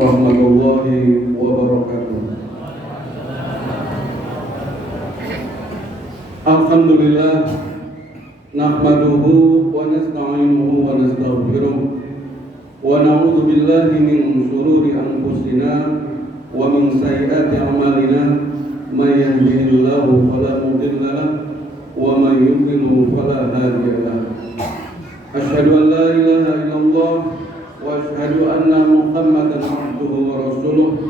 Warahmatullahi wabarakatuh. Alhamdulillah nahmaduhu wa nasta'inuhu wa nastaghfiruh wa na'udzu billahi min shururi anfusina wa min sayyiati a'malina may yahdihillahu fala mudilla lahu wa may yudlil fala hadiya lahu. Asyhadu an la ilaha illallah wa asyhadu anna Muhammadan abduhu wa rasuluh.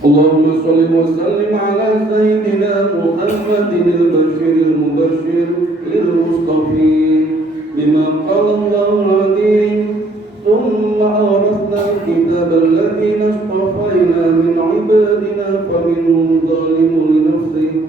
Allahumma shalli wa sallim ala sayyidina Muhammadin al-bashiril mubashshir lil mustafin bima qala Allahul azim thumma awrasna al-kitaba alladhina istafayna min ibadina faminhum zalimun li nafsihi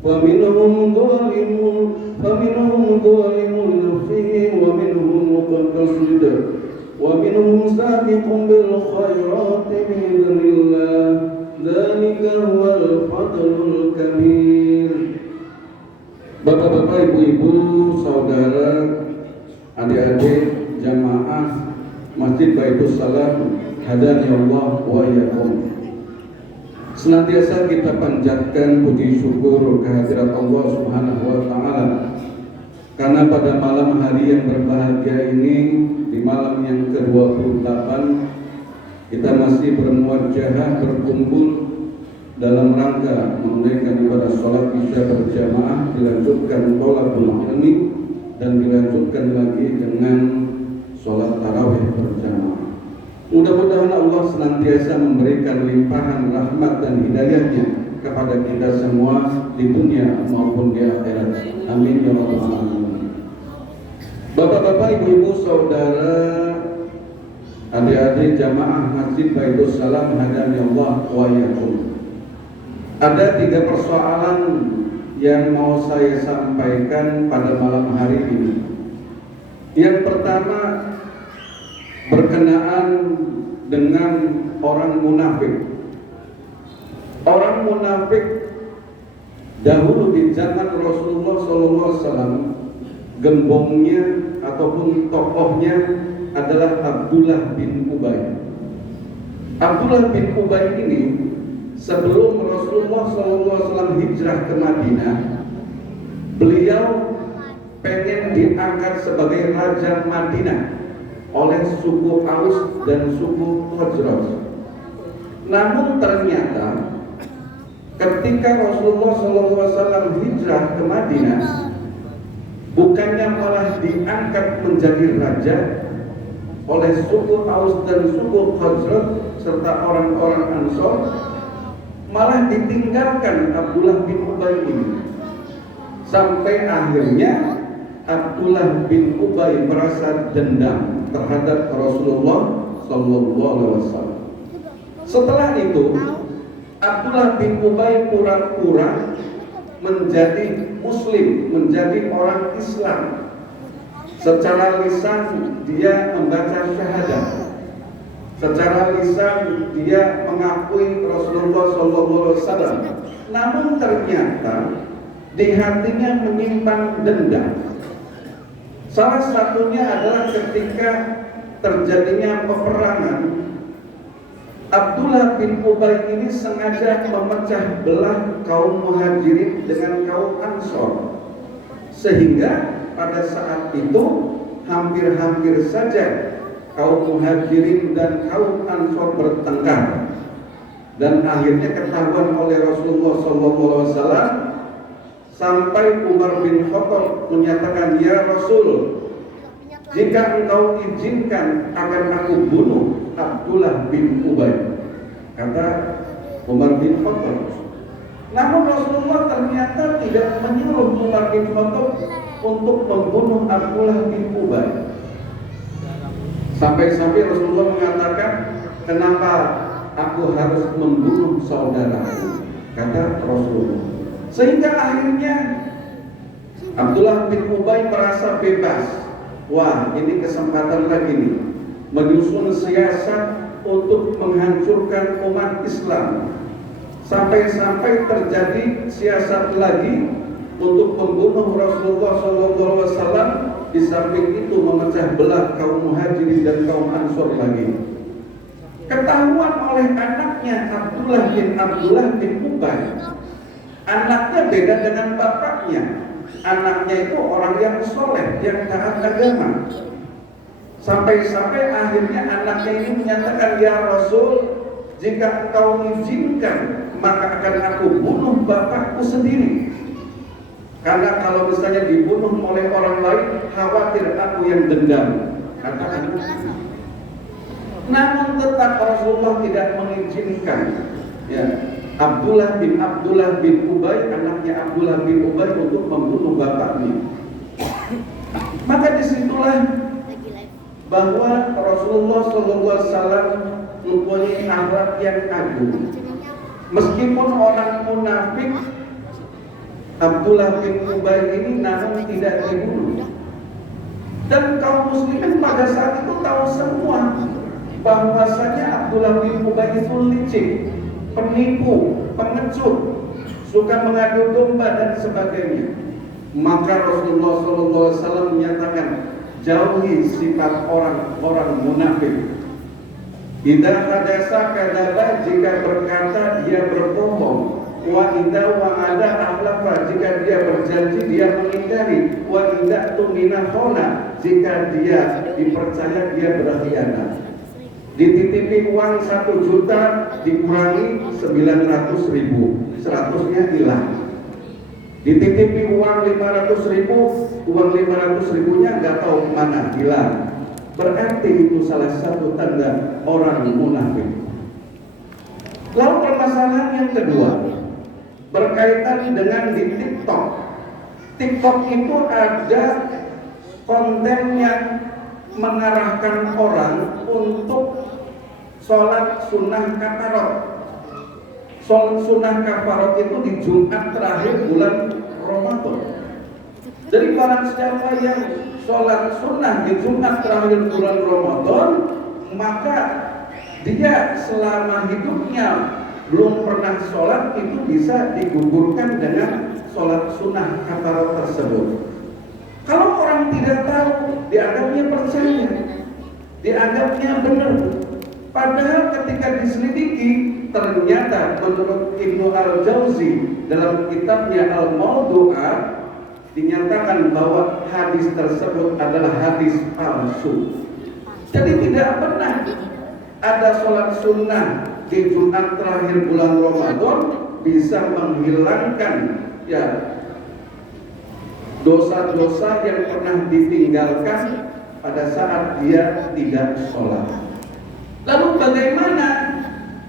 faminhum zalimun li nafsihi wa minhum muqtasid wa minhum sabiqun bil khairati bi'idznillah dzalika huwal fadlul kabir. Bapak-bapak, ibu-ibu, saudara, adik-adik jamaah Masjid Baitus Salam, hadani Allah wa iyyakum. Senantiasa kita panjatkan puji syukur kehadirat Allah Subhanahu wa taala karena pada malam hari yang berbahagia ini, di malam yang ke-28, kita masih bermuajahah berkumpul dalam rangka menunaikan ibadah sholat isya berjamaah, dilanjutkan thalabul ilmi, dan dilanjutkan lagi dengan sholat tarawih berjamaah. Mudah-mudahan Allah senantiasa memberikan limpahan rahmat dan hidayahnya kepada kita semua di dunia maupun di akhirat. Amin ya rabbal alamin. Bapak-bapak, ibu-ibu, saudara, adik-adik jamaah Masjid Baitus Salam, hadani Allah wa iyyakum. Ada 3 persoalan yang mau saya sampaikan pada malam hari ini. Yang pertama berkenaan dengan orang munafik. Orang munafik dahulu di zaman Rasulullah SAW, gembongnya ataupun tokohnya adalah Abdullah bin Ubay. Abdullah bin Ubay ini sebelum Rasulullah SAW hijrah ke Madinah, beliau pengen diangkat sebagai Raja Madinah oleh suku Aus dan suku Khazraj. Namun ternyata ketika Rasulullah SAW hijrah ke Madinah, bukannya malah diangkat menjadi raja oleh suku Aus dan suku Khazraj serta orang-orang Ansor, malah ditinggalkan Abdullah bin Ubay ini. Sampai akhirnya Abdullah bin Ubay merasa dendam terhadap Rasulullah SAW. Setelah itu Abdullah bin Ubay pura-pura menjadi Muslim, menjadi orang Islam. Secara lisan dia membaca syahadat, secara lisan dia mengakui Rasulullah SAW. Namun ternyata di hatinya menyimpan dendam. Salah satunya adalah ketika terjadinya peperangan, Abdullah bin Ubay ini sengaja memecah belah kaum Muhajirin dengan kaum Ansor, sehingga pada saat itu hampir-hampir saja kaum Muhajirin dan kaum Ansor bertengkar, dan akhirnya ketahuan oleh Rasulullah SAW. Sampai Umar bin Khattab menyatakan, "Ya Rasul, jika engkau izinkan akan aku bunuh Abdullah bin Ubay," kata Umar bin Khattab. Namun Rasulullah ternyata tidak menyuruh Umar bin Khattab untuk membunuh Abdullah bin Ubay. Sampai-sampai Rasulullah mengatakan, "Kenapa aku harus membunuh saudaraku?" kata Rasulullah. Sehingga akhirnya Abdullah bin Ubay merasa bebas. Wah, ini kesempatan lagi nih, menyusun siasat untuk menghancurkan umat Islam. Sampai-sampai terjadi siasat lagi untuk membunuh Rasulullah SAW. Di samping itu memecah belah kaum Muhajirin dan kaum Ansor lagi. oleh anaknya Abdullah bin Ubay. Anaknya beda dengan bapaknya. Anaknya itu orang yang soleh, yang taat agama. Sampai-sampai akhirnya anaknya ini menyatakan, ya Rasul, jika engkau izinkan, maka akan aku bunuh bapakku sendiri. Karena kalau misalnya dibunuh oleh orang lain, khawatir aku yang dendam, kata anaknya. Namun tetap Rasulullah tidak mengizinkan, ya, Abdullah bin Ubay, anaknya Abdullah bin Ubay, untuk membunuh bapaknya. Maka disitulah bahwa Rasulullah SAW mempunyai akhlak yang agung. Meskipun orang munafik, Abdullah bin Ubay ini namun tidak dibunuh. Dan kaum muslimin pada saat itu tahu semua bahwasanya Abdullah bin Ubay itu licik, penipu, pengecut, suka mengadu domba dan sebagainya. Maka Rasulullah SAW menyatakan, jauhi sifat orang-orang munafik. Idza hadasa kadzaba, jika berkata dia berbohong. Wa idza wa'ada akhlafa, jika dia berjanji dia mengingkari. Wa idza tumina khana, jika dia dipercaya dia berkhianat. Dititipi uang 1 juta dikurangi 900.000, 100-nya hilang. Dititipi uang 500.000, uang 500.000-nya nggak tahu kemana, hilang. Berarti itu salah satu tanda orang munafik. Lalu permasalahan yang kedua berkaitan dengan di TikTok. TikTok itu ada konten yang mengarahkan orang untuk sholat sunnah kafarot. Sholat sunnah kafarot itu di Jumat terakhir bulan Ramadan. Jadi barang siapa yang sholat sunnah di Jumat terakhir bulan Ramadan, maka dia selama hidupnya belum pernah sholat, itu bisa digugurkan dengan sholat sunnah kafarot tersebut. Kalau orang tidak tahu, dianggapnya percaya, dianggapnya benar. Padahal ketika diselidiki, ternyata menurut Ibnu Al-Jauzi dalam kitabnya Al-Mawdu'at, dinyatakan bahwa hadis tersebut adalah hadis palsu. Jadi tidak pernah ada sholat sunnah di Jumat terakhir bulan Ramadan bisa menghilangkan, ya, dosa-dosa yang pernah ditinggalkan pada saat dia tidak sholat. Lalu bagaimana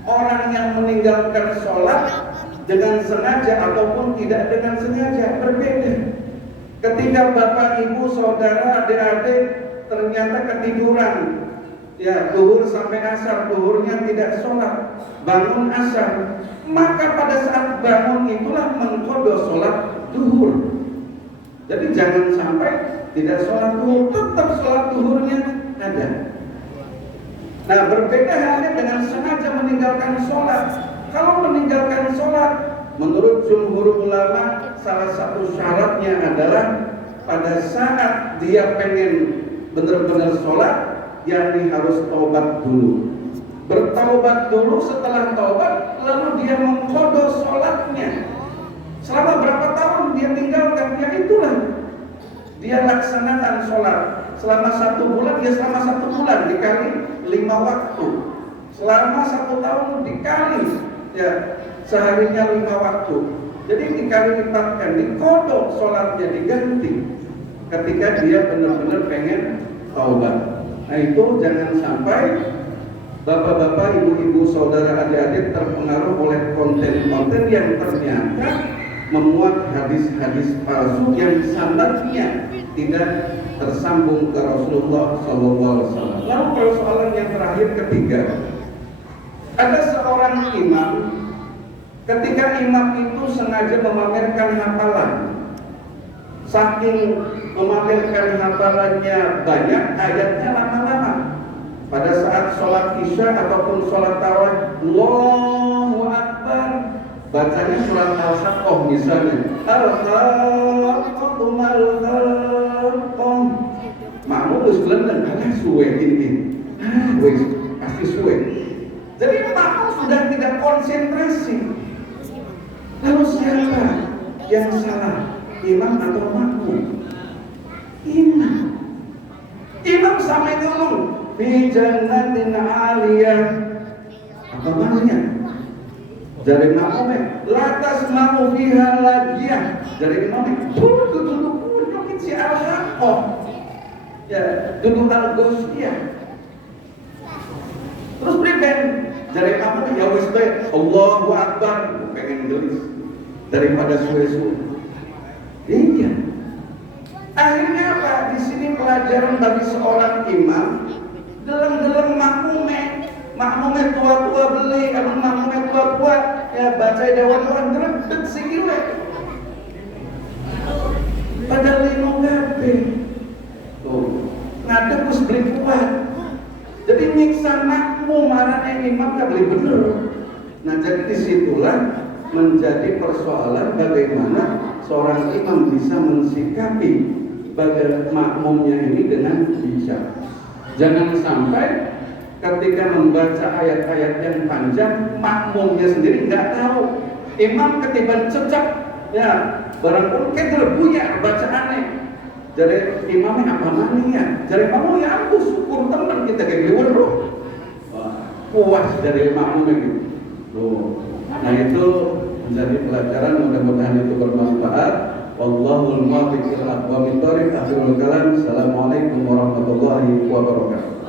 orang yang meninggalkan sholat dengan sengaja ataupun tidak dengan sengaja? Berbeda. Ketika bapak, ibu, saudara, adik-adik ternyata ketiduran, ya, zuhur sampai asar, zuhurnya tidak sholat, bangun asar, maka pada saat bangun itulah mengqadha sholat zuhur. Jadi jangan sampai tidak sholat zuhur, tetap sholat zuhurnya ada. Nah, berbeda halnya dengan sengaja meninggalkan sholat. Kalau meninggalkan sholat, menurut jumhur ulama, salah satu syaratnya adalah pada saat dia pengen benar-benar sholat, yakni harus taubat dulu. Bertaubat dulu, setelah taubat lalu dia mengqadha sholatnya. Selama berapa tahun dia tinggalkan, ya itulah dia laksanakan sholat. Selama 1 bulan, ya selama 1 bulan dikali 5 waktu. Selama 1 tahun dikali, ya, seharinya 5 waktu. Jadi dikali lipatkan, dikodok sholatnya, diganti ketika dia benar-benar pengen taubat. Nah itu jangan sampai bapak-bapak, ibu-ibu, saudara, adik-adik terpengaruh oleh konten-konten yang ternyata memuat hadis-hadis palsu yang sanadnya tidak tersambung ke Rasulullah SAW. Lalu persoalan yang terakhir ketiga, ada seorang imam. Ketika imam itu sengaja memamerkan hafalan, saking memamerkan hafalannya banyak, ayatnya lama-lama. Pada saat sholat isya ataupun sholat tarawih, Allahu Akbar, bacanya surat Al-Haqqah misalnya, Al-Haqqah Mal-Haqqah, makmum wis gelendeng, suwe ini, wis pasti suwe. Jadi makmum konsentrasi. Lalu siapa yang salah, imam atau makmum? Imam. Imam sampai ngomong fi jannatin 'aliyah. Apa maknanya? Dari makmumnya la tasma'u fiha lagiyah. Dari imamnya duduk si al-haqqah. Ya, duduk al-ghosiyah. Terus berikan dari kamu ya wis bae Allahu Akbar pengen gelis daripada suwe-suwe. Iya. Akhirnya apa? Di sini pelajaran bagi seorang imam dalam makmumnya tua-tua beli, kalau makmumnya tua-tua ya baca dawan-dawan gredeg sikile. Padahal lino kabeh. Tuh, ngadeg wis beli kuat. Jadi nyiksa makmum marane imam gak beli bener. Nah, jadi disitulah menjadi persoalan bagaimana seorang imam bisa mensikapi bagi makmumnya ini dengan bijak. Jangan sampai ketika membaca ayat-ayat yang panjang, makmumnya sendiri nggak tahu. Imam ketiban cecak, ya barang pun kayak buyar bacaannya. Jadi imamnya apa maninya? Jadi kamu ya aku syukur teman kita kayak gini bro. Puas dari makmumnya gitu. Loh. Nah itu menjadi pelajaran, mudah-mudahan itu bermanfaat. Wallahul muwaffiq ila aqwamit thoriq. Akhirul kalam. Assalamualaikum warahmatullahi wabarakatuh.